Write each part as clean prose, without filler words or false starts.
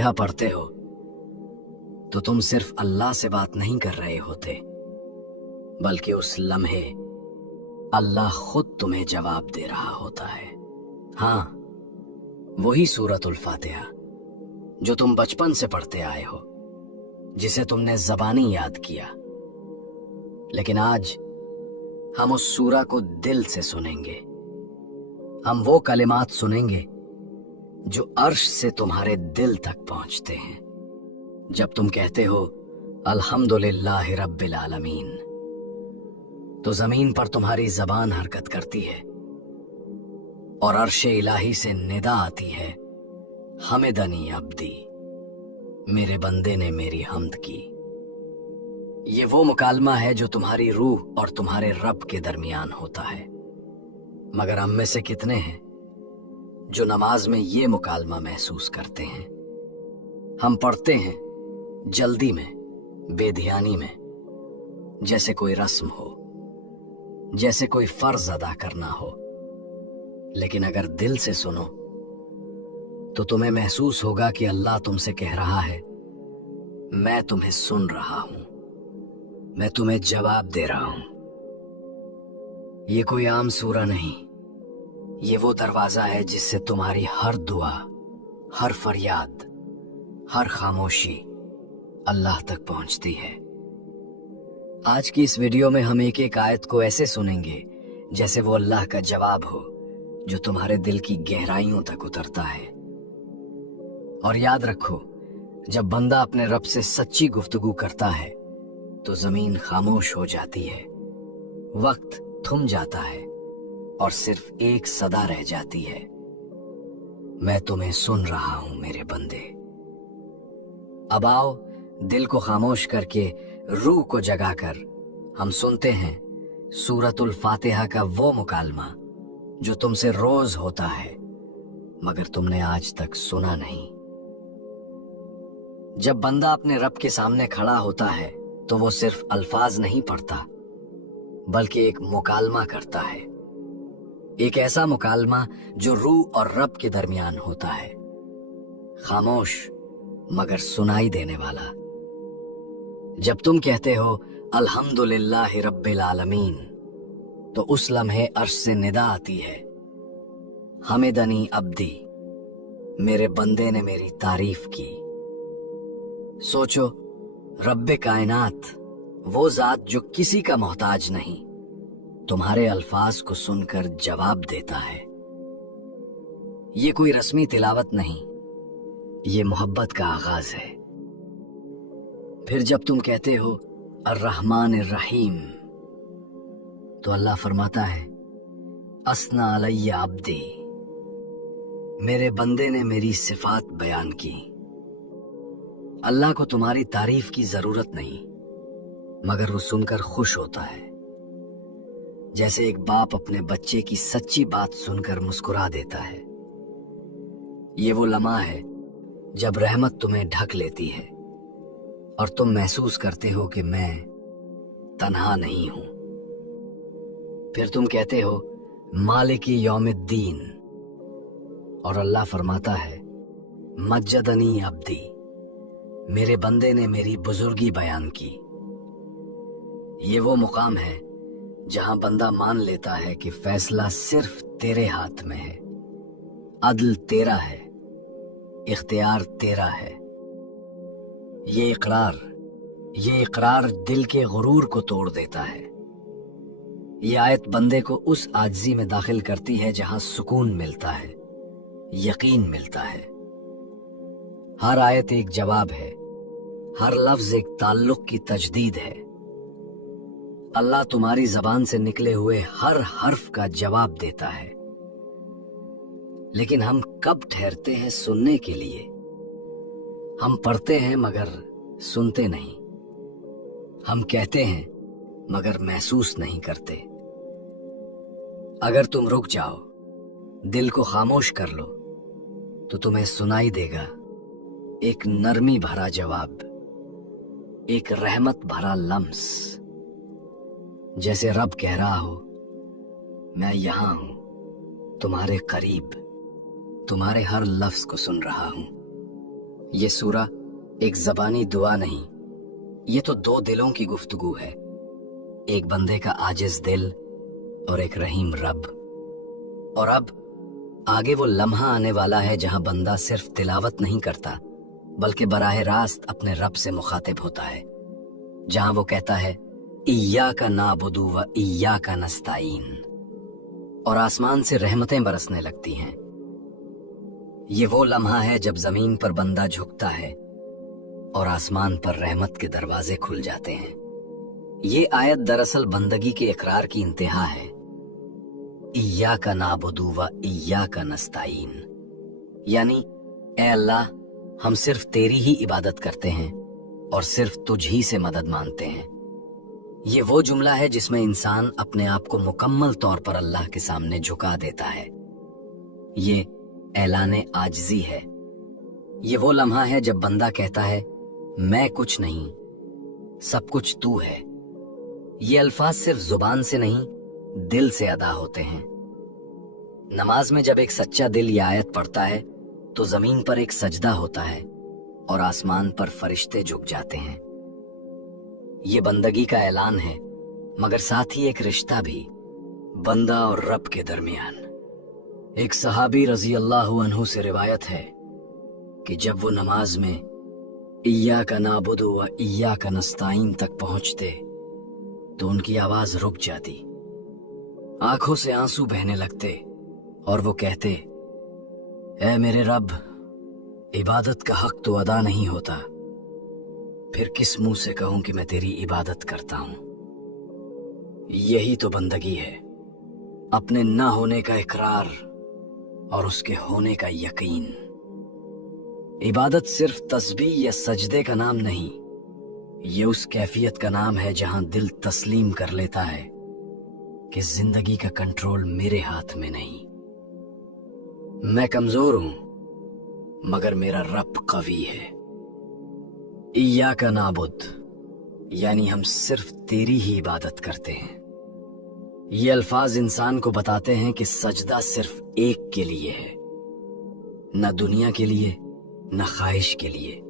फातिहा पढ़ते हो तो तुम सिर्फ अल्लाह से बात नहीं कर रहे होते, बल्कि उस लम्हे अल्लाह खुद तुम्हें जवाब दे रहा होता है। हाँ, वही सूरतुल फातिहा जो तुम बचपन से पढ़ते आए हो, जिसे तुमने ज़बानी याद किया। लेकिन आज हम उस सूरा को दिल से सुनेंगे। हम वो कलिमात सुनेंगे जो अर्श से तुम्हारे दिल तक पहुंचते हैं। जब तुम कहते हो अल्हम्दुलिल्लाहि रब्बिल आलमीन, तो जमीन पर तुम्हारी जबान हरकत करती है और अर्शे इलाही से निदा आती है, हमिदनी अब्दी, मेरे बंदे ने मेरी हम्द की। ये वो मुकालमा है जो तुम्हारी रूह और तुम्हारे रब के दरमियान होता है। मगर हम में से कितने हैं जो नमाज में ये मुकालमा महसूस करते हैं? हम पढ़ते हैं जल्दी में, बेध्यानी में, जैसे कोई रस्म हो, जैसे कोई फर्ज अदा करना हो। लेकिन अगर दिल से सुनो तो तुम्हें महसूस होगा कि अल्लाह तुमसे कह रहा है, मैं तुम्हें सुन रहा हूं, मैं तुम्हें जवाब दे रहा हूं। ये कोई आम सूरा नहीं, ये वो दरवाजा है जिससे तुम्हारी हर दुआ, हर फरियाद, हर खामोशी अल्लाह तक पहुंचती है। आज की इस वीडियो में हम एक एक आयत को ऐसे सुनेंगे जैसे वो अल्लाह का जवाब हो, जो तुम्हारे दिल की गहराइयों तक उतरता है। और याद रखो, जब बंदा अपने रब से सच्ची गुफ्तगू करता है तो जमीन खामोश हो जाती है, वक्त थम जाता है और सिर्फ एक सदा रह जाती है, मैं तुम्हें सुन रहा हूं मेरे बंदे। अब आओ, दिल को खामोश करके, रूह को जगाकर हम सुनते हैं सूरतुल फातिहा का वो मुकालमा जो तुमसे रोज होता है, मगर तुमने आज तक सुना नहीं। जब बंदा अपने रब के सामने खड़ा होता है तो वो सिर्फ अल्फाज नहीं पढ़ता, बल्कि एक मुकालमा करता है। एक ऐसा मुकालमा जो रूह और रब के दरमियान होता है, खामोश मगर सुनाई देने वाला। जब तुम कहते हो अल्हम्दुलिल्लाहि रब्बिल आलमीन, तो उस लम्हे अर्श से निदा आती है, हमिदनी अब्दी, मेरे बंदे ने मेरी तारीफ की। सोचो, रब्बे कायनात, वो जात जो किसी का मोहताज नहीं, तुम्हारे अल्फाज को सुनकर जवाब देता है। ये कोई रस्मी तिलावत नहीं, ये मोहब्बत का आगाज है। फिर जब तुम कहते हो अर्रहमान अर्रहीम, तो अल्लाह फरमाता है, अस्ना अलैया अब्दी, मेरे बंदे ने मेरी सिफात बयान की। अल्लाह को तुम्हारी तारीफ की जरूरत नहीं, मगर वो सुनकर खुश होता है, जैसे एक बाप अपने बच्चे की सच्ची बात सुनकर मुस्कुरा देता है। ये वो लम्हा है जब रहमत तुम्हें ढक लेती है और तुम महसूस करते हो कि मैं तन्हा नहीं हूं। फिर तुम कहते हो मालिकी यौमिद्दीन, और अल्लाह फरमाता है, मज्जदनी अब्दी, मेरे बंदे ने मेरी बुजुर्गी बयान की। ये वो मुकाम है जहां बंदा मान लेता है कि फैसला सिर्फ तेरे हाथ में है, अदल तेरा है, इख्तियार तेरा है। ये इकरार दिल के गुरूर को तोड़ देता है। ये आयत बंदे को उस आजिज़ी में दाखिल करती है जहां सुकून मिलता है, यकीन मिलता है। हर आयत एक जवाब है, हर लफ्ज एक ताल्लुक की तजदीद है। अल्लाह तुम्हारी जबान से निकले हुए हर हर्फ का जवाब देता है। लेकिन हम कब ठहरते हैं सुनने के लिए? हम पढ़ते हैं मगर सुनते नहीं। हम कहते हैं मगर महसूस नहीं करते। अगर तुम रुक जाओ, दिल को खामोश कर लो, तो तुम्हें सुनाई देगा एक नरमी भरा जवाब, एक रहमत भरा लम्स, जैसे रब कह रहा हो, मैं यहां हूं, तुम्हारे करीब, तुम्हारे हर लफ्ज को सुन रहा हूं। یہ سورہ ایک زبانی دعا نہیں، یہ تو دو دلوں کی گفتگو ہے، ایک بندے کا عاجز دل اور ایک رحیم رب۔ اور اب آگے وہ لمحہ آنے والا ہے جہاں بندہ صرف تلاوت نہیں کرتا بلکہ براہ راست اپنے رب سے مخاطب ہوتا ہے، جہاں وہ کہتا ہے ایاک نعبد و ایاک نستعین، اور آسمان سے رحمتیں برسنے لگتی ہیں۔ یہ وہ لمحہ ہے جب زمین پر بندہ جھکتا ہے اور آسمان پر رحمت کے دروازے کھل جاتے ہیں۔ یہ آیت دراصل بندگی کے اقرار کی انتہا ہے۔ ایاک نعبد و ایاک نستعین، یعنی اے اللہ، ہم صرف تیری ہی عبادت کرتے ہیں اور صرف تجھ ہی سے مدد مانگتے ہیں۔ یہ وہ جملہ ہے جس میں انسان اپنے آپ کو مکمل طور پر اللہ کے سامنے جھکا دیتا ہے۔ یہ اعلان عاجزی ہے۔ یہ وہ لمحہ ہے جب بندہ کہتا ہے میں کچھ نہیں، سب کچھ تو ہے۔ یہ الفاظ صرف زبان سے نہیں، دل سے ادا ہوتے ہیں۔ نماز میں جب ایک سچا دل یہ آیت پڑھتا ہے تو زمین پر ایک سجدہ ہوتا ہے اور آسمان پر فرشتے جھک جاتے ہیں۔ یہ بندگی کا اعلان ہے، مگر ساتھ ہی ایک رشتہ بھی، بندہ اور رب کے درمیان۔ ایک صحابی رضی اللہ عنہ سے روایت ہے کہ جب وہ نماز میں ایاک نعبد و ایاک نستعین تک پہنچتے تو ان کی آواز رک جاتی، آنکھوں سے آنسو بہنے لگتے اور وہ کہتے اے میرے رب، عبادت کا حق تو ادا نہیں ہوتا، پھر کس منہ سے کہوں کہ میں تیری عبادت کرتا ہوں۔ یہی تو بندگی ہے، اپنے نہ ہونے کا اقرار اور اس کے ہونے کا یقین۔ عبادت صرف تسبیح یا سجدے کا نام نہیں، یہ اس کیفیت کا نام ہے جہاں دل تسلیم کر لیتا ہے کہ زندگی کا کنٹرول میرے ہاتھ میں نہیں۔ میں کمزور ہوں مگر میرا رب قوی ہے۔ ایاک نعبد، یعنی ہم صرف تیری ہی عبادت کرتے ہیں۔ یہ الفاظ انسان کو بتاتے ہیں کہ سجدہ صرف ایک کے لیے ہے، نہ دنیا کے لیے، نہ خواہش کے لیے،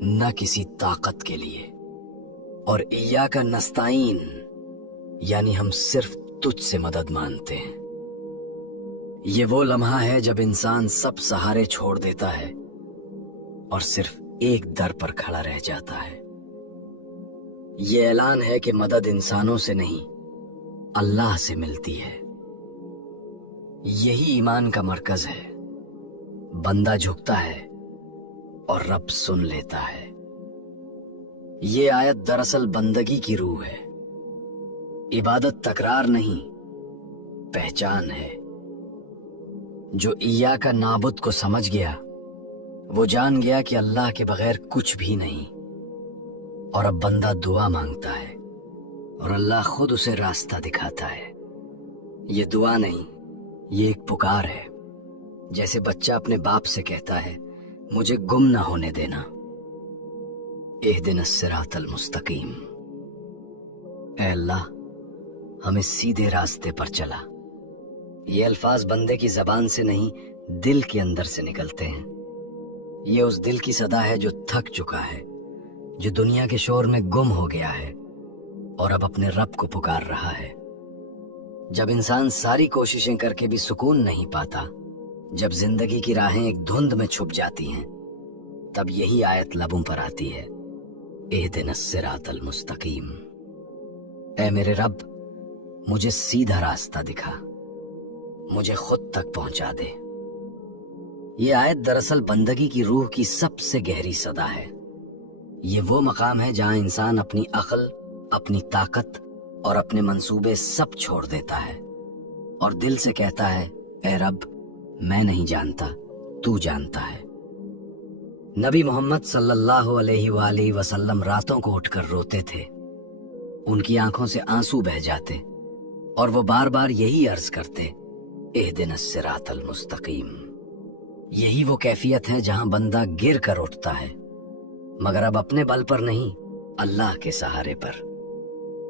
نہ کسی طاقت کے لیے۔ اور ایاک نستعین، یعنی ہم صرف تجھ سے مدد مانگتے ہیں۔ یہ وہ لمحہ ہے جب انسان سب سہارے چھوڑ دیتا ہے اور صرف ایک در پر کھڑا رہ جاتا ہے۔ یہ اعلان ہے کہ مدد انسانوں سے نہیں، اللہ سے ملتی ہے۔ یہی ایمان کا مرکز ہے، بندہ جھکتا ہے اور رب سن لیتا ہے۔ یہ آیت دراصل بندگی کی روح ہے۔ عبادت تکرار نہیں، پہچان ہے۔ جو ایاک نعبد کو سمجھ گیا وہ جان گیا کہ اللہ کے بغیر کچھ بھی نہیں، اور اب بندہ دعا مانگتا ہے اور اللہ خود اسے راستہ دکھاتا ہے۔ یہ دعا نہیں، یہ ایک پکار ہے، جیسے بچہ اپنے باپ سے کہتا ہے مجھے گم نہ ہونے دینا۔ اہدنا الصراط المستقیم، اے اللہ ہمیں سیدھے راستے پر چلا۔ یہ الفاظ بندے کی زبان سے نہیں، دل کے اندر سے نکلتے ہیں۔ یہ اس دل کی صدا ہے جو تھک چکا ہے، جو دنیا کے شور میں گم ہو گیا ہے اور اب اپنے رب کو پکار رہا ہے۔ جب انسان ساری کوششیں کر کے بھی سکون نہیں پاتا، جب زندگی کی راہیں ایک دھند میں چھپ جاتی ہیں، تب یہی آیت لبوں پر آتی ہے، اہدنا الصراط المستقیم۔ اے میرے رب، مجھے سیدھا راستہ دکھا، مجھے خود تک پہنچا دے۔ یہ آیت دراصل بندگی کی روح کی سب سے گہری صدا ہے۔ یہ وہ مقام ہے جہاں انسان اپنی عقل، اپنی طاقت اور اپنے منصوبے سب چھوڑ دیتا ہے اور دل سے کہتا ہے اے رب، میں نہیں جانتا، تو جانتا ہے۔ نبی محمد صلی اللہ علیہ وآلہ وسلم راتوں کو اٹھ کر روتے تھے، ان کی آنکھوں سے آنسو بہہ جاتے اور وہ بار بار یہی عرض کرتے، اہدنا الصراط المستقیم۔ یہی وہ کیفیت ہے جہاں بندہ گر کر اٹھتا ہے، مگر اب اپنے بل پر نہیں، اللہ کے سہارے پر۔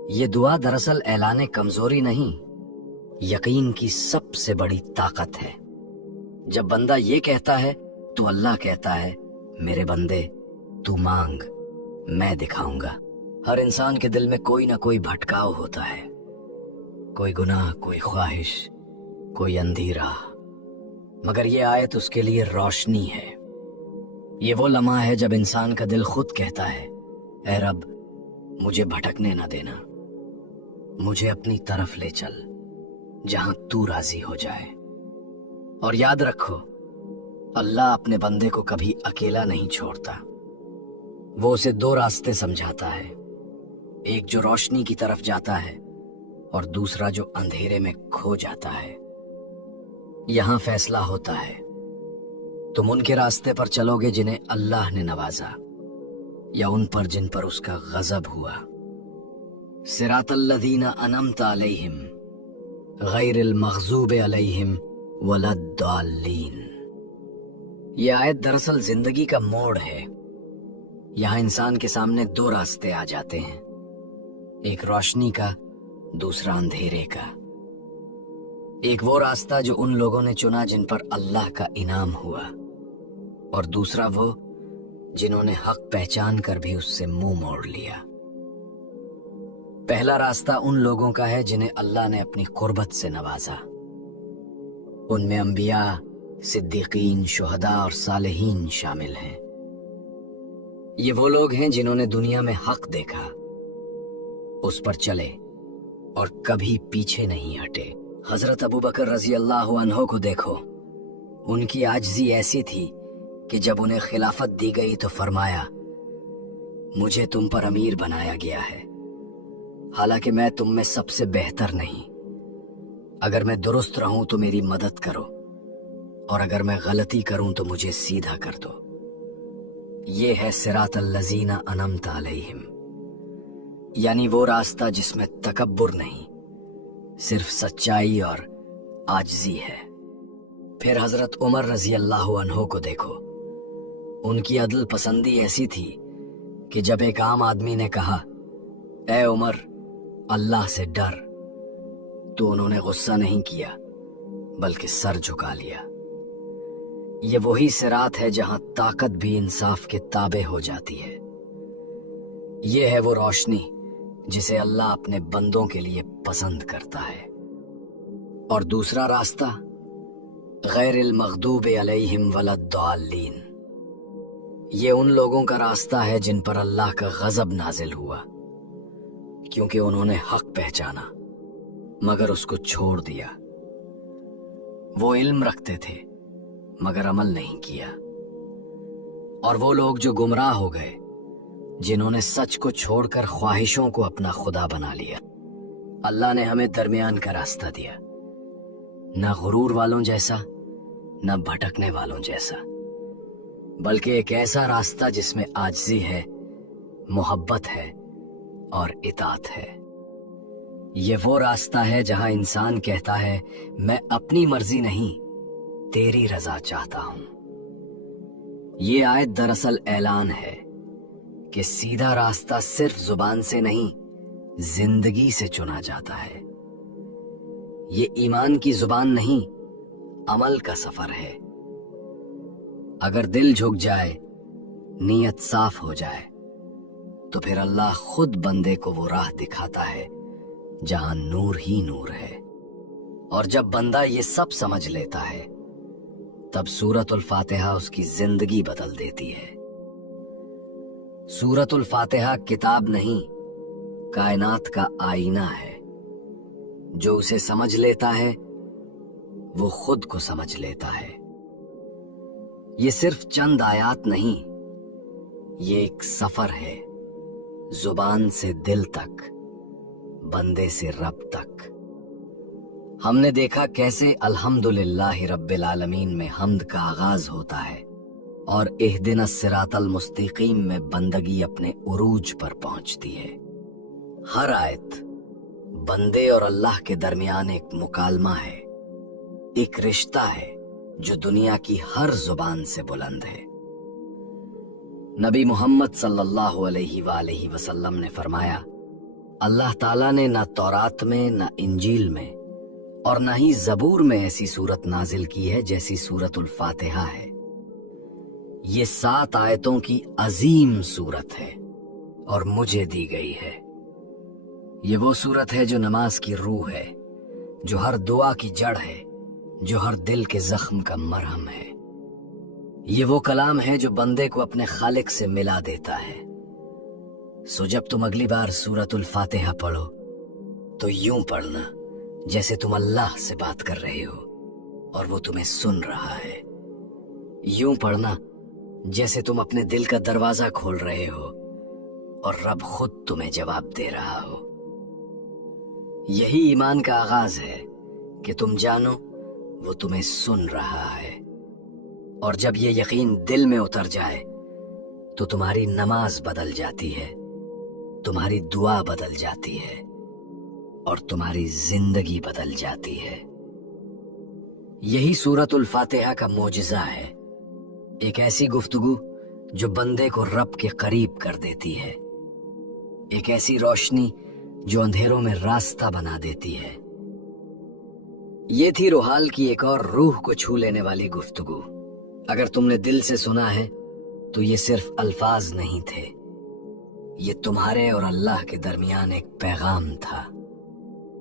یہ دعا دراصل اعلان کمزوری نہیں، یقین کی سب سے بڑی طاقت ہے۔ جب بندہ یہ کہتا ہے تو اللہ کہتا ہے मेरे बंदे तू मांग, मैं दिखाऊंगा। हर इंसान के दिल में कोई ना कोई भटकाव होता है, कोई गुनाह, कोई ख्वाहिश, कोई अंधी राह। मगर ये आयत उसके लिए रोशनी है। ये वो लम्हा है जब इंसान का दिल खुद कहता है, ऐ रब मुझे भटकने ना देना, मुझे अपनी तरफ ले चल जहां तू राजी हो जाए। और याद रखो, अल्लाह अपने बंदे को कभी अकेला नहीं छोड़ता। वो उसे दो रास्ते समझाता है, एक जो रोशनी की तरफ जाता है और दूसरा जो अंधेरे में खो जाता है। यहां फैसला होता है, तुम उनके रास्ते पर चलोगे जिन्हें अल्लाह ने नवाजा, या उन पर जिन पर उसका गजब हुआ। सिरातल्लज़ीना अनअमता अलैहिम गैरिल मग़ज़ूबि अलैहिम वलद्दाल्लीन। ये आयत दरअसल जिंदगी का मोड़ है। यहाँ इंसान के सामने दो रास्ते आ जाते हैं, एक रोशनी का, दूसरा अंधेरे का। एक वो रास्ता जो उन लोगों ने चुना जिन पर अल्लाह का इनाम हुआ, और दूसरा वो जिन्होंने हक पहचान कर भी उससे मुंह मोड़ लिया। पहला रास्ता उन लोगों का है जिन्हें अल्लाह ने अपनी कुर्बत से नवाजा। उनमें अंबिया, सिद्दीकीन, शुहदा और सालेहीन शामिल हैं। ये वो लोग हैं जिन्होंने दुनिया में हक देखा, उस पर चले और कभी पीछे नहीं हटे। हजरत अबू बकर रजी अल्लाह अन्हो को देखो, उनकी आजिज़ी ऐसी थी कि जब उन्हें खिलाफत दी गई तो फरमाया, मुझे तुम पर अमीर बनाया गया है, हालांकि मैं तुम में सबसे बेहतर नहीं। अगर मैं दुरुस्त रहूं तो मेरी मदद करो, और अगर मैं गलती करूं तो मुझे सीधा कर दो। ये है सिरातल्लज़ीना अनअमता अलैहिम, यानी वो रास्ता जिसमें तकब्बुर नहीं, सिर्फ सच्चाई और आजिज़ी है। फिर हजरत उमर रजी अल्लाह अन्हो को देखो, उनकी अदल पसंदी ऐसी थी कि जब एक आम आदमी ने कहा, ए उमर अल्लाह से डर, तो उन्होंने गुस्सा नहीं किया बल्कि सर झुका लिया। ये वही सिरात है जहां ताकत भी इंसाफ के ताबे हो जाती है। ये है वो रोशनी जिसे अल्लाह अपने बंदों के लिए पसंद करता है। और दूसरा रास्ता गैरिल मग़दूबि अलैहिम वलद्दाल्लीन, ये उन लोगों का रास्ता है जिन पर अल्लाह का गजब नाजिल हुआ, क्योंकि उन्होंने हक पहचाना मगर उसको छोड़ दिया। वो इल्म रखते थे मगर अमल नहीं किया। और वो लोग जो गुमराह हो गए, जिन्होंने सच को छोड़कर ख्वाहिशों को अपना खुदा बना लिया। अल्लाह ने हमें दरमियान का रास्ता दिया, ना गुरूर वालों जैसा, ना भटकने वालों जैसा, बल्कि एक ऐसा रास्ता जिसमें आजिज़ी है, मोहब्बत है और इताअत है। ये वो रास्ता है जहां इंसान कहता है, मैं अपनी मर्जी नहीं तेरी रजा चाहता हूं। ये आयत दरअसल ऐलान है कि सीधा रास्ता सिर्फ जुबान से नहीं, जिंदगी से चुना जाता है। ये ईमान की जुबान नहीं, अमल का सफर है। अगर दिल झुक जाए, नीयत साफ हो जाए, तो फिर अल्लाह खुद बंदे को वो राह दिखाता है जहां नूर ही नूर है। और जब बंदा ये सब समझ लेता है, तब सूरतुल फातिहा उसकी जिंदगी बदल देती है। सूरतुल फातिहा किताब नहीं, कायनात का आईना है। जो उसे समझ लेता है वो खुद को समझ लेता है। ये सिर्फ चंद आयात नहीं, ये एक सफर है, जुबान से दिल तक, बंदे से रब तक। हमने देखा कैसे अल्हम्दुलिल्लाहि रब्बिल आलमीन में हम्द का आगाज होता है और इहदिनस सिरातल मुस्तकीम में बंदगी अपने उरूज पर पहुंचती है। हर आयत बंदे और अल्लाह के दरमियान एक मुकालमा है, एक रिश्ता है जो दुनिया की हर जुबान से बुलंद है। नबी मोहम्मद सल्लल्लाहु अलैहि वसल्लम ने फरमाया, अल्लाह ताला ने ना तौरात में, ना इंजील में और ना ही ज़बूर में ऐसी सूरत नाजिल की है जैसी सूरतुल फातिहा है। یہ 7 آیتوں کی عظیم صورت ہے اور مجھے دی گئی ہے۔ یہ وہ صورت ہے جو نماز کی روح ہے، جو ہر دعا کی جڑ ہے، جو ہر دل کے زخم کا مرہم ہے۔ یہ وہ کلام ہے جو بندے کو اپنے خالق سے ملا دیتا ہے۔ سو جب تم اگلی بار سورۃ الفاتحہ پڑھو تو یوں پڑھنا جیسے تم اللہ سے بات کر رہے ہو اور وہ تمہیں سن رہا ہے۔ یوں پڑھنا جیسے تم اپنے دل کا دروازہ کھول رہے ہو اور رب خود تمہیں جواب دے رہا ہو۔ یہی ایمان کا آغاز ہے کہ تم جانو وہ تمہیں سن رہا ہے، اور جب یہ یقین دل میں اتر جائے تو تمہاری نماز بدل جاتی ہے، تمہاری دعا بدل جاتی ہے اور تمہاری زندگی بدل جاتی ہے۔ یہی سورۃ الفاتحہ کا معجزہ ہے، ایک ایسی گفتگو جو بندے کو رب کے قریب کر دیتی ہے، ایک ایسی روشنی جو اندھیروں میں راستہ بنا دیتی ہے۔ یہ تھی روحال کی ایک اور روح کو چھو لینے والی گفتگو۔ اگر تم نے دل سے سنا ہے تو یہ صرف الفاظ نہیں تھے، یہ تمہارے اور اللہ کے درمیان ایک پیغام تھا۔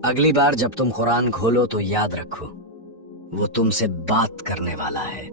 اگلی بار جب تم قرآن کھولو تو یاد رکھو وہ تم سے بات کرنے والا ہے۔